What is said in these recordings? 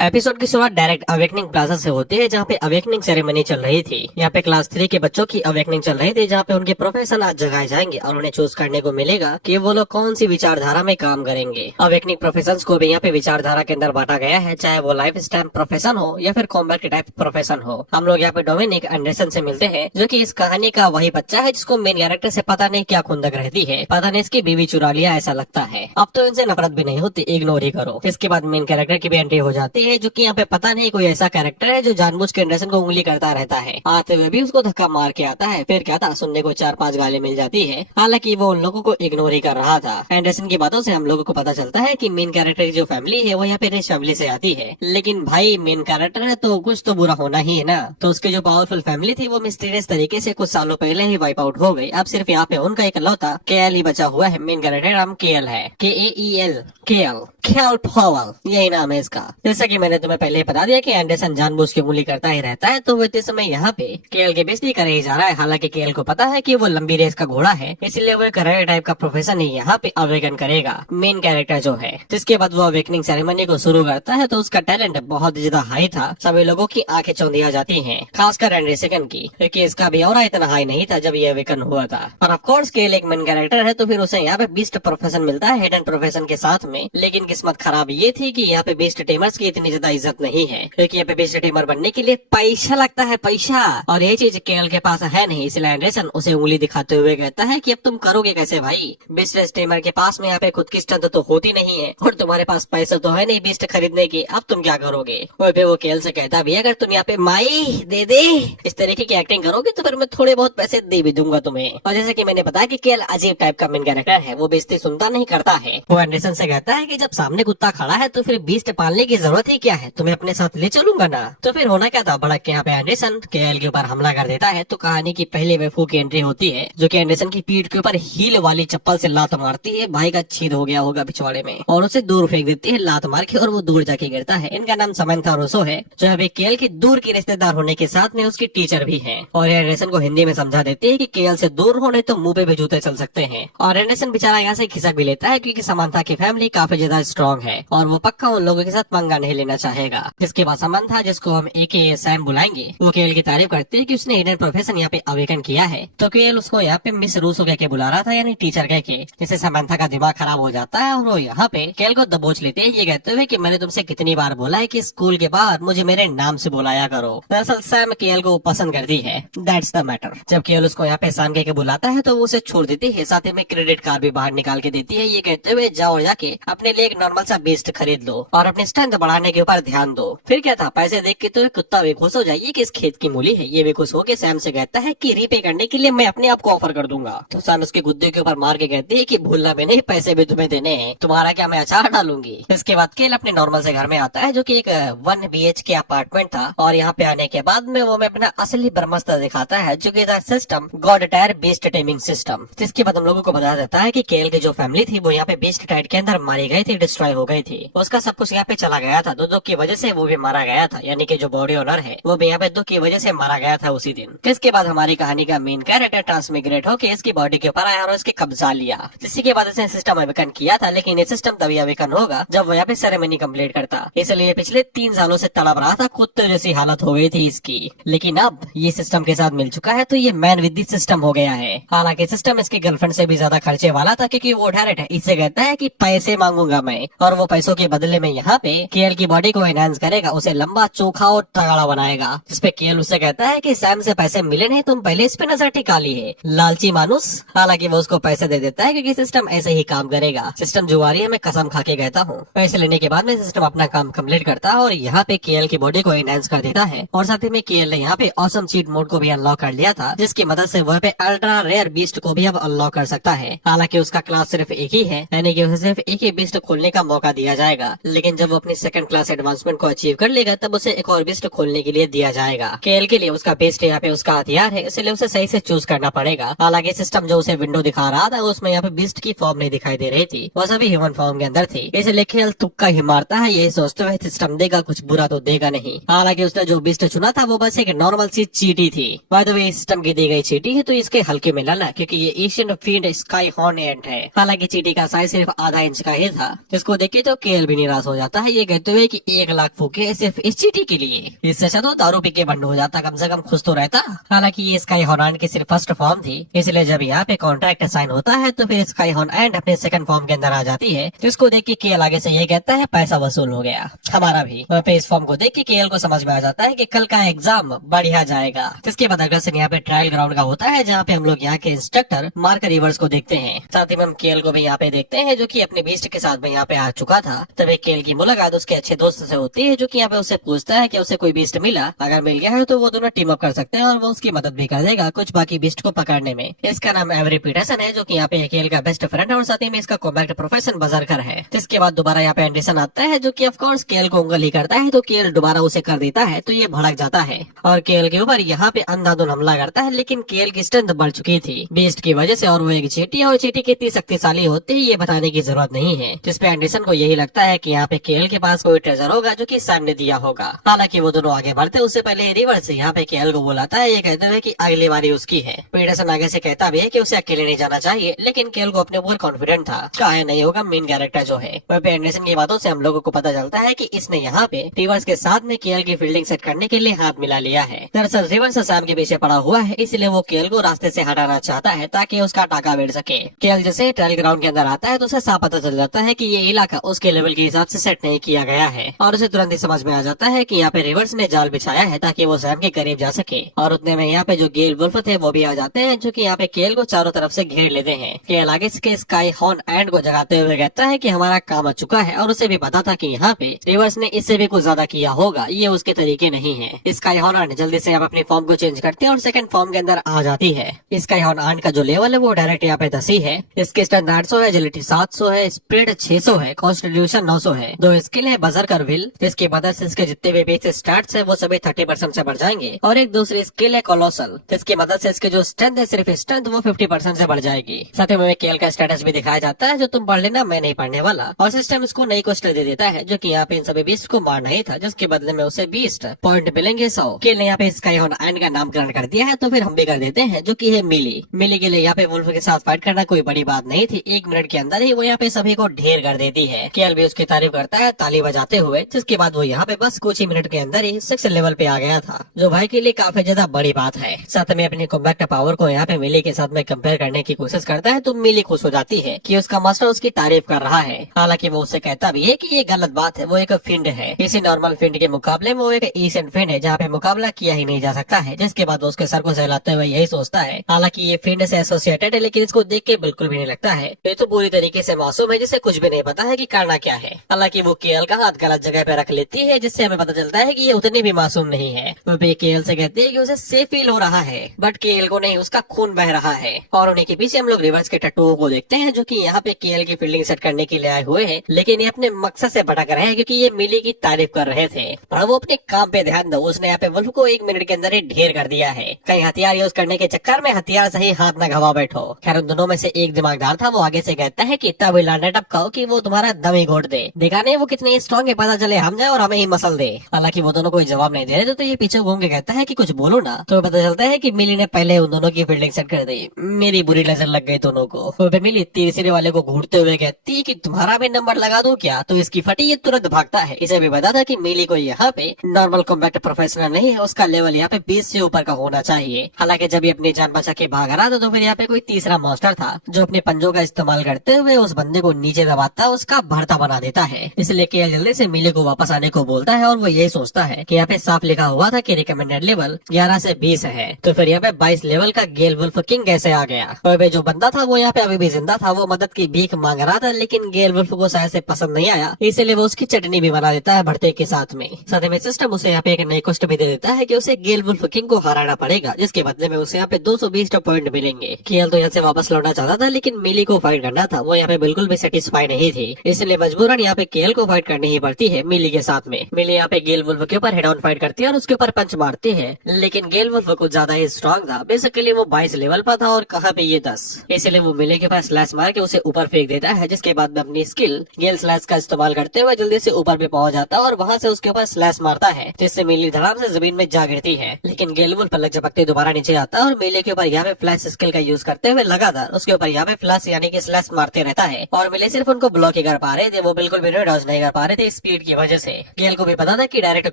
Episode की शुरुआत direct awakening plaza से होती है, जहाँ पे अवेकनिंग सेरेमनी चल रही थी। यहाँ पे क्लास 3 के बच्चों की अवेकनिंग चल रही थी, जहाँ पे उनके प्रोफेशन आज जगाए जाएंगे और उन्हें चूज करने को मिलेगा कि वो लोग कौन सी विचारधारा में काम करेंगे। अवेकनिंग प्रोफेशन को भी यहाँ पे विचारधारा के अंदर बांटा गया है, चाहे वो लाइफ स्टाइल प्रोफेशन हो या फिर कॉम्बैट टाइप प्रोफेशन हो। हम लोग यहाँ पे डोमिनिक एंडरसन से मिलते हैं, जो की इस कहानी का वही बच्चा है जिसको मेन कैरेक्टर से पता नहीं क्या खुंदक रहती है, पता नहीं इसकी बीवी चुरा लिया ऐसा लगता है। अब तो इनसे नफरत भी नहीं होती, इग्नोर ही करो। इसके बाद मेन कैरेक्टर की भी एंट्री हो जाती है, जो की यहाँ पे पता नहीं कोई ऐसा कैरेक्टर है जो जानबूझ के एंडरसन को उंगली करता रहता है। आते हुए भी उसको धक्का मार के आता है। फिर क्या था, सुनने को 4-5 गाली मिल जाती है। हालांकि वो उन लोगों को इग्नोर ही कर रहा था। एंडरसन की बातों से हम लोगों को पता चलता है कि मेन कैरेक्टर की जो फैमिली है वो यहाँ पे रिच फैमिली से आती है। लेकिन भाई मेन कैरेक्टर है तो कुछ तो बुरा होना ही है ना। तो उसकी जो पावरफुल फैमिली थी वो मिस्टीरियस तरीके से कुछ सालों पहले ही वाइप आउट हो गई। अब सिर्फ यहाँ पे उनका एक लौता केएल ही बचा हुआ है। मेन कैरेक्टर नाम केएल है, KAEL, केएल, केएल पावल, यही नाम है इसका। जैसा कि मैंने तुम्हें पहले ही बता दिया कि एंडरसन जानबूझ के उंगली करता ही रहता है, तो वो इतने समय यहाँ पे केएल के बेइज्जती करे ही जा रहा है। हालांकि केएल को पता है कि वो लंबी रेस का घोड़ा है, इसलिए वो कराटे टाइप का प्रोफेशन ही यहाँ पे अवेकन करेगा मेन कैरेक्टर जो है। जिसके बाद वो अवेकनिंग सेरेमनी को शुरू करता है, तो उसका टैलेंट बहुत ज्यादा हाई था। सभी लोगों की आंखें चौंधिया जाती हैं, खासकर एंडरसन की, क्योंकि इसका भी और इतना हाई नहीं था जब ये अवेकन हुआ था। और ऑफ कोर्स केएल एक मेन कैरेक्टर है, तो फिर उसे यहाँ पे बीस्ट प्रोफेशन मिलता है हिडन प्रोफेशन के साथ में। लेकिन किस्मत खराब ये थी कि यहाँ पे बीस्ट टेमर्स की इतनी ज्यादा इज्जत नहीं है, क्योंकि यहाँ पे बीस्ट टेमर बनने के लिए पैसा लगता है, पैसा। और ये चीज केएल के पास है नहीं, इसलिए एंडरसन उसे उंगली दिखाते हुए कहता है कि अब तुम करोगे कैसे भाई। बीस्ट टेमर के पास में यहाँ पे खुद की स्ट्रेंथ तो होती नहीं है और तुम्हारे पास पैसा तो है नहीं बीस्ट खरीदने की, अब तुम क्या करोगे। वो केएल से कहता भी अगर तुम यहाँ पे माई दे दे इस तरीके की एक्टिंग करोगे तो फिर मैं थोड़े बहुत पैसे दे भी दूंगा तुम्हें। और जैसे कि मैंने बताया कि केएल अजीब टाइप का मेन कैरेक्टर है, वो बेइज्जती सुनता नहीं करता है। वो एंडरसन से कहता है कि जब सामने कुत्ता खड़ा है तो फिर बीस्ट पालने की जरूरत ही क्या है, तुम्हें अपने साथ ले चलूंगा ना। तो फिर होना क्या था, भड़क के यहाँ पे एंडरसन केएल के ऊपर हमला कर देता है। तो कहानी की पहली वेफू की एंट्री होती है, जो कि एंडरसन की पीठ के ऊपर हील वाली चप्पल से लात मारती है। भाई का छेद हो गया होगा पिछवाड़े में, और उसे दूर फेंक देती है लात मार के, और वो दूर जाके गिरता है। इनका नाम समंथा रूसो है, जो अभी केएल की दूर की रिश्तेदार होने के साथ में उसकी टीचर भी है। और एंडरसन को हिंदी में समझा देती है कि केएल से दूर होने तो मुंह पे भी जूते चल सकते हैं। और एंडरसन बेचारा यहाँ से खिसक भी लेता है, क्योंकि समंथा की फैमिली काफी ज्यादा स्ट्रॉन्ग है और वो पक्का उन लोगों के साथ पंगा नहीं लेना चाहेगा। जिसके बाद समंथा, जिसको हम AKA सैम बुलाएंगे, वो केएल की तारीफ करती है कि उसने हिडन प्रोफेशन यहाँ पे अवेकन किया है। तो केएल उसको यहाँ पे मिस रूसो कह के बुला रहा था, यानी टीचर कह के, जिससे समंथा का दिमाग खराब हो जाता है और वो यहाँ पे केएल को दबोच लेते हैं, ये कहते हुए कि मैंने तुमसे कितनी बार बोला है कि स्कूल के बाहर मुझे मेरे नाम से बुलाया करो। दरअसल सैम केएल को पसंद करती है, दैट्स द मैटर। जब केएल उसको यहाँ पे सैम कह के बुलाता है तो वो उसे छोड़ देती है, साथ ही में क्रेडिट कार्ड भी बाहर निकाल के देती है, ये कहते हुए जाओ जाके अपने लिए एक नॉर्मल सा बेस्ट खरीद लो और अपने स्ट्रेंथ बढ़ाने के ऊपर ध्यान दो। फिर क्या था, पैसे देख के तो कुत्ता भी खुश हो जाइए कि इस खेत की मूली है। ये भी खुश हो के सैम से कहता है कि रीपे करने के लिए मैं अपने आप को ऑफर कर दूंगा। तो सैम उसके गुद्दे के ऊपर मार के कहती है कि भूलना भी नहीं, पैसे भी तुम्हें देने हैं, तुम्हारा क्या मैं अचार डालूंगी। इसके बाद केएल अपने नॉर्मल से घर में आता है, जो कि एक 1 BHK अपार्टमेंट था। और यहाँ पे आने के बाद में वो अपना असली ब्रह्मास्त्र दिखाता है, जो कि system God tyre best taming system. जिसके बाद हम लोगों को बता देता है कि केएल की जो फैमिली थी वो यहाँ पे बेस्ट टाइट के अंदर मारी गई थी, डिस्ट्रॉय हो गई थी। उसका सब कुछ यहाँ पे चला गया था, दुख की वजह से वो भी मारा गया था, यानी कि जो बॉडी ओनर है वो भी यहाँ पे दुख की वजह से मारा गया था उसी दिन। इसके बाद हमारी कहानी का मेन कैरेक्टर ट्रांसमिग्रेट होकर इसकी बॉडी के ऊपर आया और इसके कब्जा लिया, जिसके बाद इसने सिस्टम अवेकन किया था। लेकिन ये सिस्टम तभी अवेकन होगा जब वो यहाँ पे सेरेमनी कंप्लीट करता, इसलिए पिछले 3 सालों से तड़प रहा था, कुत्ते जैसी हालत हो गई थी इसकी। लेकिन अब ये सिस्टम के साथ मिल चुका है, तो ये मैन विद दिस सिस्टम हो गया है। हालांकि सिस्टम इसके गर्लफ्रेंड से भी ज्यादा खर्चे वाला था, क्योंकि वो डायरेक्ट है इससे कहता है कि पैसे मांगूंगा मैं, और वो पैसों के बदले में यहाँ पे केएल की बॉडी को एनहांस करेगा, उसे लंबा चोखा और तगड़ा बनाएगा। जिसपे केएल उससे कहता है कि सैम से पैसे मिले नहीं, तुम पहले इस पे नजर टिका ली है, लालची मानुस। हालांकि वो उसको पैसे दे देता है, क्योंकि सिस्टम ऐसे ही काम करेगा। सिस्टम जुआरी है, मैं कसम खा के कहता हूँ। पैसे लेने के बाद में सिस्टम अपना काम कम्प्लीट करता है और यहाँ पे केएल की बॉडी को एनहांस कर देता है। और साथ ही में केएल ने यहाँ पे ऑसम चीट मोड को भी अनलॉक कर लिया था, जिसकी मदद से वह पे अल्ट्रा रेयर बीस्ट को भी अब अनलॉक कर सकता है। हालांकि उसका क्लास सिर्फ एक ही है, यानी कि उसे सिर्फ एक ही बीस्ट खोलने का मौका दिया जाएगा। लेकिन जब वो अपनी सेकंड क्लास एडवांसमेंट को अचीव कर लेगा, तब उसे एक और बीस्ट खोलने के लिए दिया जाएगा। केएल के लिए उसका बेस्ट यहाँ पे उसका हथियार है, इसलिए उसे सही से चूज करना पड़ेगा। हालांकि सिस्टम जो उसे विंडो दिखा रहा था उसमें यहाँ पे बीस्ट की फॉर्म नहीं दिखाई दे रही थी, वो सभी ह्यूमन फॉर्म के अंदर थी। इसलिए केएल तुक्का ही मारता है, यही सोचते हुए सिस्टम देगा कुछ बुरा तो देगा नहीं। हालांकि उसने जो बीस्ट चुना था वो बस एक नॉर्मल सी चीटी थी। बाय द वे सिस्टम की दी गई चीटी है, तो इसके हल्के में लाना, क्योंकि ये एशियन फील्ड स्काई हॉर्न एंट है। हालांकि चीटी का साइज सिर्फ आधा इंच का ही था, जिसको देख के तो केएल भी निराश हो जाता है, ये कहते हुए है कि 1 लाख फूके सिर्फ इस चीटी के लिए। इससे अच्छा तो दारू पी के बंद हो जाता, कम से कम खुश तो रहता। हालांकि ये स्काई हॉर्न की सिर्फ फर्स्ट फॉर्म थी, इसलिए जब यहाँ पे कॉन्ट्रैक्ट साइन होता है तो फिर स्काई हॉर्न अपने सेकंड फॉर्म के अंदर आ जाती है, जिसको देख के केएल आगे से ये कहता है पैसा वसूल हो गया हमारा भी। वहाँ पे इस फॉर्म को देख के केएल को समझ में आ जाता है कि कल का एग्जाम बढ़िया जाएगा। जिसके बाद अग्रसन यहाँ पे ट्रायल ग्राउंड का होता है, जहाँ पे हम लोग यहाँ के इंस्ट्रक्टर मार्क रिवर्स को देखते हैं। साथ ही में हम केएल को भी यहाँ पे देखते हैं, जो कि अपने बीस्ट के साथ में यहाँ पे आ चुका था। तभी केएल की मुलाकात उसके अच्छे दोस्त से होती है, जो कि यहाँ पे उससे पूछता है कि उसे कोई बीस्ट मिला, अगर मिल गया है तो वो दोनों टीम अप कर सकते हैं और वो उसकी मदद भी कर देगा कुछ बाकी बीस्ट को पकड़ने में। इसका नाम एवरी पीटरसन है, जो कि यहाँ पे केएल का बेस्ट फ्रेंड है और साथ ही में इसका कॉम्बैट प्रोफेशन बजरकर है। जिसके बाद दोबारा यहाँ पे एंडरसन आता है, जो कि ऑफ कोर्स केएल को उंगली करता है, तो केएल दोबारा उसे कर देता है, तो ये भड़क जाता है और केएल के ऊपर यहाँ पे अंधाधुन हमला करता है। लेकिन केएल की स्ट्रेंथ बढ़ चुकी थी बीस्ट की वजह से, और वो एक चींटी और चींटी कितनी शक्तिशाली होती है ये बताने की जरूरत नहीं है। जिसपे एंडरसन को यही लगता है कि यहाँ पे केएल के पास कोई ट्रेजर होगा जो कि सैम ने दिया होगा। हालांकि वो दोनों आगे बढ़ते उससे पहले रिवर्स यहाँ पे केएल को बुलाता है, ये कहते हुए कि अगली बारी उसकी है। पीटरसन आगे से कहता भी है कि उसे अकेले नहीं जाना चाहिए, लेकिन केएल को अपने ऊपर कॉन्फिडेंट था, चाहे नहीं होगा मेन कैरेक्टर जो है। वहाँ पे एंडरसन की बातों से हम लोगों को पता चलता है कि इसने यहाँ पे रिवर्स के साथ में केएल की फील्डिंग सेट करने के लिए हाथ मिला लिया है। दरअसल रिवर्स सैम के पीछे पड़ा हुआ है, इसलिए वो केएल को रास्ते से हटाना चाहता है ताकि उसका टाका बैठ सके। केएल जैसे ट्रायल ग्राउंड के अंदर आता है तो उसे साफ पता चल जाता है कि ये इलाका उसके लेवल के हिसाब से सेट नहीं किया गया है, और उसे तुरंत ही समझ में आ जाता है कि यहाँ पे रिवर्स ने जाल बिछाया है ताकि वो सैम के करीब जा सके। और उतने में यहाँ पे जो गेल वुल्फ थे वो भी आ जाते हैं, जो कि यहाँ पे केएल को चारों तरफ से घेर लेते हैं। केएल आगे से स्काई हॉर्न एंड को जगाते हुए कहता है कि हमारा काम आ चुका है, और उसे भी पता था कि यहाँ पे रिवर्स ने इससे भी कुछ ज्यादा किया होगा, ये उसके तरीके नहीं है। स्काई हॉर्न जल्दी से अपनी फॉर्म को चेंज करते हैं और सेकंड फॉर्म के अंदर आ जाती है। स्काई हॉर्न का जो लेवल है वो डायरेक्ट यहाँ पे 10 ही है। इसके स्ट्रेंथ 800 है, एजिलिटी 700 है, स्पीड 600 है, कॉन्स्टिट्यूशन 900 है। दो स्किल है बजरकर विल, जिसकी मदद से इसके जितने भी बेस स्टार्ट्स है वो सभी 30% से बढ़ जाएंगे, और एक दूसरी स्किल है कोलोसल, जिसकी मदद से इसके जो स्ट्रेंथ है सिर्फ स्ट्रेंथ वो 50% से बढ़ जाएगी। साथ ही में केएल का स्टेटस भी दिखाया जाता है, जो तुम पढ़ लेना मैं नहीं पढ़ने वाला, और सिस्टम इसको नई क्वेश्चन दे देता है, जो कि यहाँ पे इन सभी बीस्ट को मारना ही था, जिसके बदले में उसे 20 पॉइंट मिलेंगे 100। केएल ने यहाँ पे स्काई हॉर्न का नामकरण कर दिया है, तो फिर हम भी कर देते हैं, जो कि है मिली। मिली के लिए यहाँ पे वुल्फ के साथ फाइट करना कोई बड़ी बात नहीं थी, 1 मिनट के अंदर ही वो यहाँ पे सभी को ढेर कर देती है। केएल भी उसकी तारीफ करता है ताली बजाते हुए, जिसके बाद वो यहाँ पे बस कुछ ही मिनट के अंदर ही 6 लेवल पे आ गया था, जो भाई के लिए काफी ज्यादा बड़ी बात है। साथ में अपनी कॉम्बैट पावर को यहाँ पे मिली के साथ में कंपेयर करने की कोशिश करता है, तो मिली खुश हो जाती है कि उसका मास्टर उसकी तारीफ कर रहा है। हालांकि वो उससे कहता भी है कि ये गलत बात है, वो एक फिंड है, इसी नॉर्मल फिंड के मुकाबले में वो एक एशियन फिंड है जहाँ पे मुकाबला किया ही नहीं जा सकता है। जिसके बाद वो उसके सर को सहलाते हुए यही सोचता है, हालांकि ये फिंड से एसोसिएटेड है, लेकिन इसको देख के बिल्कुल भी नहीं लगता है ये तो पूरी तरीके से मासूम है, जिसे कुछ भी नहीं पता है कि करना क्या है। हालांकि वो केएल का हाथ गलत जगह पे रख लेती है, जिससे हमें पता चलता है कि ये उतनी भी मासूम नहीं है। वो भी केएल से कहती है कि उसे सेफ फील हो रहा है, बट केएल को नहीं, उसका खून बह रहा है। और उन्हीं के पीछे हम लोग रिवर्स के टट्टुओं को देखते हैं, जो कि यहाँ पे केएल की फील्डिंग सेट करने के लिए आए हुए हैं, लेकिन ये अपने मकसद से भटक रहे हैं, क्योंकि ये मिली की तारीफ कर रहे थे। पर वो अपने काम पे ध्यान दो, उसने यहाँ पे वुल्फ को 1 मिनट के अंदर ही ढेर कर दिया है। कहीं हथियार यूज करने के चक्कर में हथियार से ही हाथ न घवा बैठो। खैर उन दोनों में से एक दिमागदार था, वो आगे से कहता है कि इतना भी लाने टपकाओ कि वो तुम्हारा दम ही घोट दे, देखा नहीं वो कितने स्ट्रॉन्ग है, पता चले हम जाए और हमें ही मसल दे। हालांकि वो दोनों कोई जवाब नहीं दे रहे थे, तो ये पीछे घूम के कहता है कि कुछ बोलो ना, तो पता चलता है कि मिली ने पहले उन दोनों की फील्डिंग सेट कर दी। मेरी बुरी नजर लग गई दोनों को। तो मिली तीसरे वाले को घूरते हुए कहती कि तुम्हारा भी नंबर लगा दूं क्या, तो इसकी फटी ये तुरंत भागता है। इसे भी बता था कि मिली को यहाँ पे नॉर्मल कॉम्बैट प्रोफेशनल नहीं है, उसका लेवल यहाँ पे 20 से ऊपर का होना चाहिए। हालांकि जब ये अपनी जान बचा के भाग रहा था, तो फिर यहाँ पे कोई तीसरा मॉन्स्टर था, जो अपने पंजों का इस्तेमाल करते हुए उस बंदे को नीचे दबाता, उसका भरता बना देता है। इसलिए केएल जल्दी से मिली को वापस आने को बोलता है, और वो यही सोचता है कि यहाँ पे साफ लिखा हुआ था कि रिकमेंडेड लेवल 11 से 20 है, तो फिर यहाँ पे 22 लेवल का गेल वुल्फ किंग कैसे आ गया। और जो बंदा था वो यहाँ पे अभी भी जिंदा था, वो मदद की भीख मांग रहा था, लेकिन गेल वुल्फ को शायद से पसंद नहीं आया, इसलिए वो उसकी चटनी भी बना देता है भरते के साथ में। साथ में सिस्टम उसे यहाँ पे एक नई क्वेस्ट भी दे देता है कि उसे गेल वुल्फ किंग को हराना पड़ेगा, जिसके बदले में उसे यहाँ पे 220 पॉइंट मिलेंगे। केएल तो यहाँ से वापस लौटना चाहता था, लेकिन मिली को फाइट करना था, वो यहाँ पे बिल्कुल भी सेटिस्फाई नहीं थी, इसलिए मजबूरन यहाँ पे केएल को फाइट करनी ही पड़ती है मिली के साथ में। मिली यहाँ पे गेल वुल्फ के ऊपर हेड ऑन फाइट करती है और उसके ऊपर पंच मारती है, लेकिन गेल वुल्फ कुछ ज्यादा ही स्ट्रॉन्ग था। बेसिकली वो 22 लेवल पर था और कहाँ पे ये 10, इसलिए वो मिली के पास स्लैश मार के उसे ऊपर फेंक देता है, जिसके बाद में अपनी स्किल गेल स्लैश का इस्तेमाल करते हुए जल्दी से ऊपर पे पहुंच जाता है और वहाँ से उसके ऊपर स्लैश मारता है, जिससे मिली धड़ाम से जमीन में जा गिरती है। लेकिन गेल वुल्फ पलक झपकते दोबारा नीचे आता है और मिली के ऊपर यहाँ पे फ्लैश स्किल का यूज करते हुए लगातार उसके ऊपर यहाँ पे फ्लैश यानी कि स्लैश मारते रहता है, और मिली सिर्फ उनको ब्लॉक ही कर पा रहे थे, वो बिल्कुल भी डॉज नहीं कर पा रहे थे। स्पीड की वजह से। केएल को भी पता था कि डायरेक्ट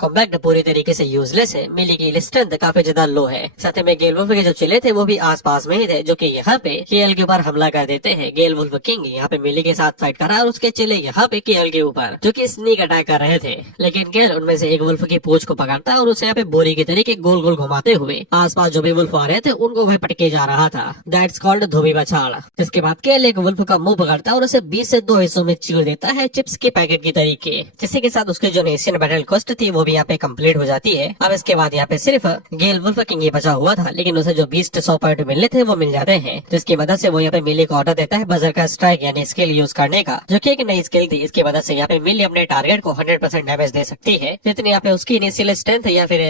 कॉम्बैक्ट पूरी तरीके से यूजलेस है, मिली की स्ट्रेंथ काफी ज्यादा लो है। साथ ही में गेल वुल्फ के जो चेले थे वो भी आस पास में ही थे, जो कि यहाँ पे केएल के ऊपर हमला कर देते हैं। गेल वुल्फ किंग यहाँ पे मिली के साथ फाइट कर रहा है और उसके चेले यहाँ पे केएल के ऊपर जो कि स्नीक अटैक कर रहे थे, लेकिन केएल उनमें से एक वुल्फ की पूंछ को पकड़ता है और उसे यहाँ पे बोरी की तरीके गोल गोल घुमाते हुए आसपास जो भी वुल्फ आ रहे थे उनको वही पटके जा रहा था। दैट्स कॉल्ड धोबी बछाड़। जिसके बाद केएल एक वुल्फ का मुंह पकड़ता है और उसे 20 से 2 हिस्सों में चीर देता है चिप्स के पैकेट की तरीके, जिसके के साथ उसकी जो नेशियन बैटल क्वेस्ट थी वो भी यहाँ पे कंप्लीट हो जाती है। अब इसके बाद यहाँ पे सिर्फ गेल वुल्फ किंग ही बचा हुआ था, लेकिन उसे जो 20 पॉइंट मिलने थे वो मिल जाते हैं, जिसकी मदद से वो यहाँ पे मिली को ऑर्डर देता है बजर का स्ट्राइक यानी स्किल यूज करने का, जो कि एक नई स्किल थी। इसकी मदद से यहाँ पे मिली अपने टारगेट को 100% डैमेज दे सकती है, जितनी यहाँ पे उसकी इनिशियल स्ट्रेंथ या फिर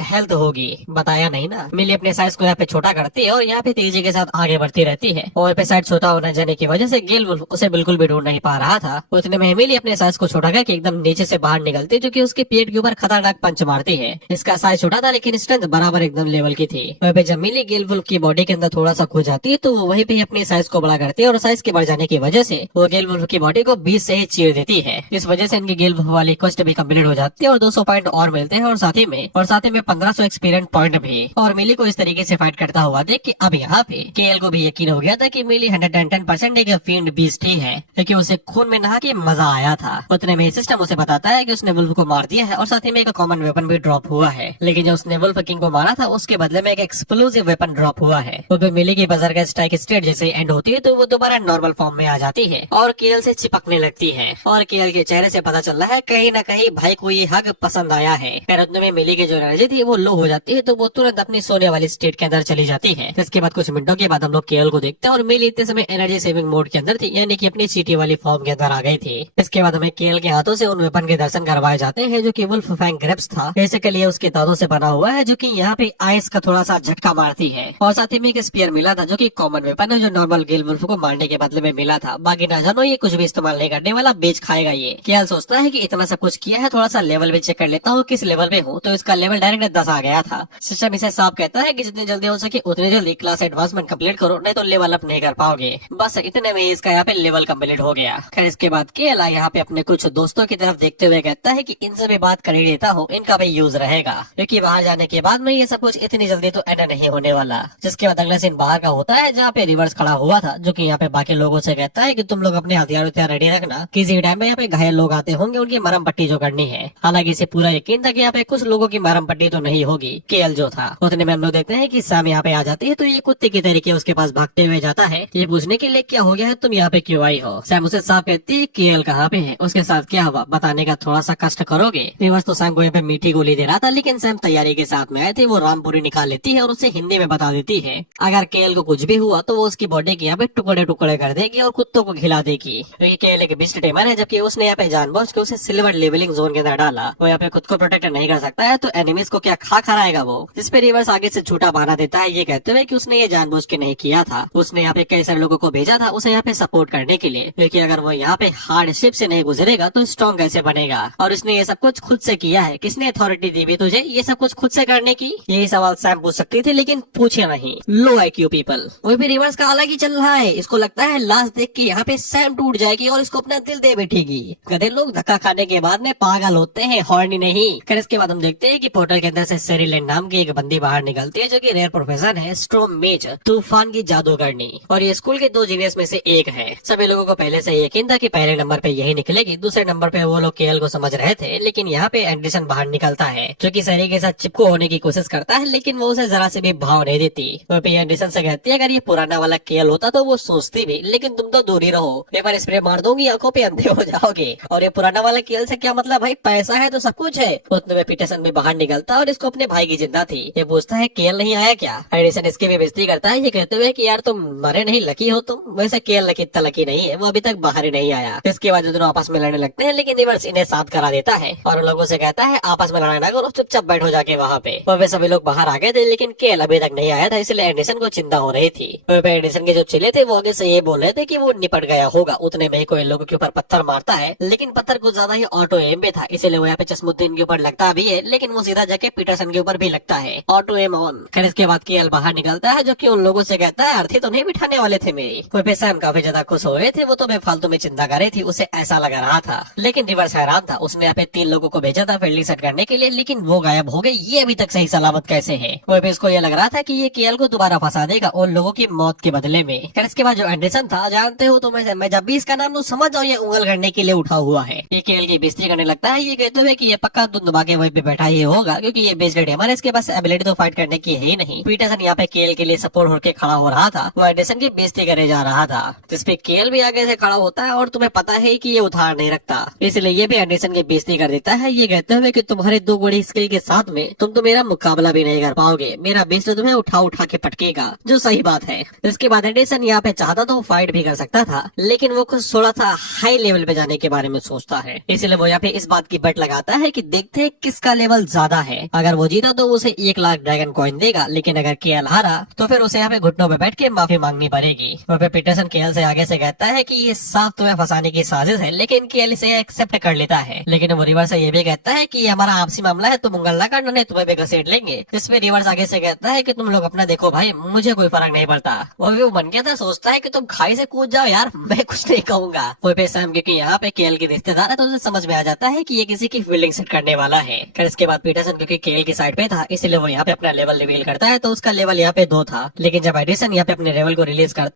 हेल्थ होगी, बताया नहीं ना। मिली अपने साइज को यहाँ पे छोटा करती है और यहाँ पे तेजी के साथ आगे बढ़ती रहती है, और पे साइड छोटा होने जाने की वजह से गेल वुल्फ उसे बिल्कुल भी ढूंढ नहीं पा रहा था। उतने में मिली अपने साइज को छोटा करके एकदम नीचे से बाहर निकलती, जो कि उसके पेट के ऊपर खतरनाक पंच मारती है। इसका साइज छोटा था लेकिन स्ट्रेंथ बराबर एकदम लेवल की थी। वहीं पे जब मिली गेल वुल्फ की बॉडी के अंदर थोड़ा सा खो जाती है तो वो वहीं पे अपनी साइज को बड़ा करती है, और साइज के बढ़ जाने की वजह से वो गेल वुल्फ की बॉडी को 20 से ही चीर देती है। इस वजह से इनकी गेल वुल्फ वाली क्वेस्ट भी कंप्लीट हो जाती है और 200 पॉइंट और मिलते हैं, और साथ ही में 1500 एक्सपीरियंस पॉइंट भी। और मिली को इस तरीके से फाइट करता हुआ देख के अब यहाँ पे केएल को भी यकीन हो गया था कि मिली 110% एक फील्ड बीस्ट ही है, क्योंकि उसे खून में नहा के मजा आया था। उतने में सिस्टम उसे बताता है कि उसने वुल्फ को मार दिया है और साथ ही में एक कॉमन वेपन भी ड्रॉप हुआ है, लेकिन जो उसने वुल्फ किंग को मारा था उसके बदले में एक एक्सप्लोसिव वेपन ड्रॉप हुआ है। तो मिली की बजर का स्ट्राइक स्टेट जैसे एंड होती है तो वो दोबारा नॉर्मल फॉर्म में आ जाती है और केएल से चिपकने लगती है, और केएल के चेहरे से पता चल रहा है कहीं न कहीं भाई को ये हग पसंद आया है। फिर उतने में मिली की जो एनर्जी थी वो लो हो जाती है, तो वो तुरंत अपनी सोने वाली स्टेट के अंदर चली जाती है। इसके बाद कुछ मिनटों के बाद हम लोग केएल को देखते हैं और मिली इतने समय एनर्जी सेविंग मोड के अंदर थी, यानी कि अपनी सीटी वाली फॉर्म के अंदर आ गई थी। इसके बाद हमें केएल के हाथों से उन वेपन के दर्शन करवाए जाते हैं जो कि वुल्फ फैंग ग्रिप्स था। बेसिकली उसके दांतों से बना हुआ है, जो कि यहाँ पे आइस का थोड़ा सा झटका मारती है, और साथ ही में एक स्पीयर मिला था जो कि कॉमन वेपन है, जो नॉर्मल गेल वुल्फ को मारने के बदले में मिला था। बाकी ना जानो ये कुछ भी इस्तेमाल नहीं करने वाला, बेच खाएगा ये। केएल सोचता है कि इतना सब कुछ किया है, थोड़ा सा लेवल भी चेक कर लेता हूँ किस लेवल पे हूँ, तो इसका लेवल डायरेक्ट 10 आ गया था। सिस्टम इसे साफ कहता है कि जितनी जल्दी हो सके उतनी जल्दी क्लास एडवांसमेंट कंप्लीट करो, नहीं तो लेवल अप नहीं कर पाओगे। बस इतने में इसका यहाँ पे लेवल कंप्लीट हो गया। खैर इसके बाद केएल यहाँ पे अपने कुछ दोस्तों की तरफ देखते हुए कहता है कि इनसे भी बात कर ही लेता हूँ, इनका भी यूज रहेगा, क्योंकि बाहर जाने के बाद में ये सब कुछ इतनी जल्दी तो एंड नहीं होने वाला। जिसके बाद अगला सीन बाहर का होता है जहाँ पे रिवर्स खड़ा हुआ था, जो कि यहाँ पे बाकी लोगों से कहता है कि तुम लोग अपने हथियार रेडी रखना, किसी टाइम में यहाँ पे घायल लोग आते होंगे, उनकी मरम पट्टी जो करनी है। हालांकि इसे पूरा यकीन था कि यहाँ पे कुछ लोगों की मरम पट्टी तो नहीं होगी। केएल जो था उतने में हम लोग देखते हैं कि सैम यहाँ पे आ जाती है, तो ये कुत्ते की तरीके उसके पास भागते हुए जाता है ये पूछने के लिए क्या हो गया है, तुम यहाँ पे क्यों आई हो। सैम उसे साफ कहती है केएल कहाँ पे है, उसके साथ क्या हुआ बताने का थोड़ा सा कष्ट करोगे। रिवर्स तो सैम को यहाँ पे मीठी गोली दे रहा था, लेकिन सैम तैयारी के साथ में आए थे, वो रामपुरी निकाल लेती है और उसे हिंदी में बता देती है अगर केएल को कुछ भी हुआ तो वो उसकी बॉडी के यहाँ पे टुकड़े टुकड़े कर देगी और कुत्तों को खिला देगी। केएल एक बिस्ट टेमर है, जबकि उसने यहाँ पे जानबूझ के उसे सिल्वर लेवलिंग जोन के अंदर डाला। वो यहाँ पे खुद को प्रोटेक्ट नहीं कर सकता है तो एनिमीज को क्या खा खाएगा वो। जिस पे रिवर्स आगे से झूठा बहाना देता है, ये कहते हुए कि उसने ये जानबूझ के नहीं किया था, उसने यहाँ पे कई सारे लोगों को भेजा था उसे यहाँ पे सपोर्ट करने के लिए, क्योंकि अगर वो यहाँ पे हार्डशिप से नहीं गुजरेगा तो स्ट्रॉन्ग कैसे बनेगा। और उसने ये सब कुछ खुद से किया है, किसने अथॉरिटी दी भी तुझे ये सब कुछ खुद से करने की। यही सवाल सैम पूछ सकती थी लेकिन पूछे नहीं। लो IQ पीपल। वही भी रिवर्स का अलग ही चल रहा है, इसको लगता है लास्ट देख के यहाँ पे सैम टूट जाएगी और इसको अपना दिल दे बैठेगी। गधे लोग धक्का खाने के बाद में पागल होते हैं, हॉर्नी नहीं। फिर इसके बाद हम देखते हैं कि पोर्टल के अंदर से सेरिलन नाम की एक बंदी बाहर निकलती है, जो कि रेयर प्रोफेशन है स्ट्रोम मेज, तूफान की जादूगरनी, और ये स्कूल के 2 जीनियस में से एक है। सभी लोगों को पहले से यकीन था कि पहले नंबर पे यही निकलेगी, दूसरे नंबर पे वो लोग केएल को समझ रहे थे, लेकिन यहाँ पे एंडरसन बाहर निकलता है, जो कि सैरी के साथ चिपको होने की कोशिश करता है, लेकिन वो उसे जरा से भी भाव नहीं देती। वो पे एंडरसन से कहती है अगर ये पुराना वाला केएल होता तो वो सोचती भी, लेकिन तुम तो दूर ही रहो, एक बार स्प्रे मार दूंगी आंखों पे अंधे हो जाओगे। और ये पुराना वाला केएल से क्या मतलब भाई, पैसा है तो सब कुछ है। उतने में पीटरसन भी बाहर निकलता है और इसको अपने भाई की चिंता थी। ये पूछता है केएल नहीं आया क्या। एडिसन इसकी भी बेइज्जती करता है ये कहते हुए कि यार तुम मरे नहीं लकी हो तुम, वैसे केएल लकी इतना लकी नहीं है, वो अभी तक बाहर ही नहीं आया। इसके बाद दोनों आपस में लड़ने लगते हैं, लेकिन रिवर्स इन्हें साथ करा देता है और लोगों से कहता है आपस में लड़ाई ना करो, चुपचाप बैठो जाके वहाँ पे। वह सभी लोग बाहर आ गए थे, लेकिन केएल अभी तक नहीं आया था, इसलिए एडिसन को चिंता हो रही थी। एडिसन के जो चेले थे वो आगे से ये बोल रहे थे कि वो निपट गया होगा। उतने में कोई लोगों के ऊपर पत्थर मारता है, लेकिन पत्थर कुछ ज्यादा ही ऑटो एम पे था, इसलिए वो यहाँ पे चश्मुद्दीन के ऊपर लगता भी है, लेकिन वो सीधा जाके पीटरसन के ऊपर भी लगता है, ऑटो एम ऑन। खैर इसके बाद केएल बाहर निकलता है, जो कि उन लोगों से कहता है अर्थी तो नहीं बिठाने वाले थे मेरी। वहीं पे सैम काफी ज्यादा खुश हो रहे थे, वो तो मैं फालतू में चिंता कर रही थी, उसे ऐसा लग रहा था। लेकिन लेकिन रिवर्स हैरान था, उसने यहाँ पे 3 लोगों को भेजा था फील्डिंग सेट करने के लिए, लेकिन वो गायब हो गए। ये अभी तक सही सलामत कैसे है? वहीं पे इसको ये लग रहा था कि ये केएल को दोबारा फंसा देगा उन लोगों की मौत के बदले में। फिर इसके बाद जो एंडरसन था, जानते हो तो मैं जब भी इसका नाम लूं समझ जाओ ये उंगल करने के लिए उठा हुआ है। ये केएल की बेइज्जती करने लगता है, ये कहते हुए कि ये पक्का धुन दबा के वहीं पे बैठा ही होगा, क्योंकि ये बेस्ड हमारे इसके पास एबिलिटी तो फाइट करने की है ही नहीं। पीटरसन यहाँ पे केएल के लिए सपोर्ट होकर खड़ा हो रहा था, वो एंडरसन की बेइज्जती करे जा रहा था, जिसपे केएल भी आगे से खड़ा होता है और तुम्हें पता है कि ये उधार नहीं रखता, इसलिए ये भी एंडरसन की बेइज्जती कर देता है। ये कहते हुए कि तुम्हारे 2 बड़ी स्किल के साथ में तुम तो मेरा मुकाबला भी नहीं कर पाओगे, मेरा बेस्ट तुम्हें उठा उठा के पटकेगा, जो सही बात है। इसके बाद एंडरसन यहाँ पे चाहता तो फाइट भी कर सकता था, लेकिन वो कुछ थोड़ा सा हाई लेवल पे जाने के बारे में सोचता है, इसलिए वो यहाँ पे इस बात की बेट लगाता है कि देखते हैं किसका लेवल ज्यादा है। अगर वो जीता तो उसे 1 लाख ड्रैगन कॉइन देगा, लेकिन अगर केएल हारा तो फिर उसे यहाँ पे घुटनों पे बैठ के माफी मांगनी पड़ेगी। वहाँ पे पीटरसन केएल से आगे से कहता है कि ये साफ तुम्हें फंसाने की साजिश है, लेकिन केएल इसे एक्सेप्ट कर लेता है। लेकिन वो रिवर्स से ये भी कहता है कि ये हमारा आपसी मामला है, तुम उंगल ना करना, नहीं तुम्हें भी घसीट लेंगे। जिसपे रिवर्स आगे से कहता है कि तुम लोग अपना देखो भाई, मुझे कोई फर्क नहीं पड़ता। वो भी बन गया था, सोचता है कि तुम खाई से कूद जाओ यार, मैं कुछ नहीं कहूंगा। वो पे सैम क्योंकि यहाँ पे केएल के रिश्तेदार है तो उसे समझ में आ जाता है कि ये किसी की फील्डिंग सेट करने वाला है। फिर इसके बाद पीटरसन क्योंकि केएल की साइड पे था, इसलिए वो यहाँ पे अपना लेवल रिवील करता है, तो उसका लेवल यहाँ पे 2 था। लेकिन जब एडिसन यहाँ पे अपने लेवल को रिलीज करता